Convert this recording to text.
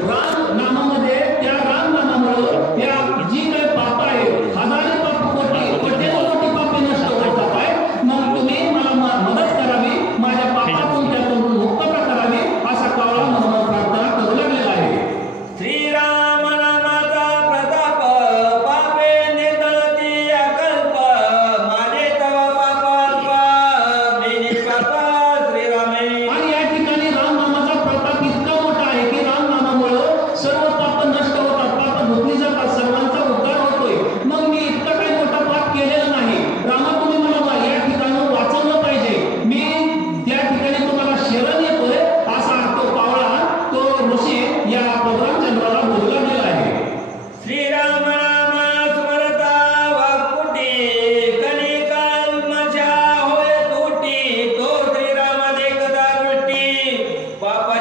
Run! चंद्राला बोलला गेला आहे श्रीराम होय तुटी तो श्रीरामा देखता दृष्टी बाबा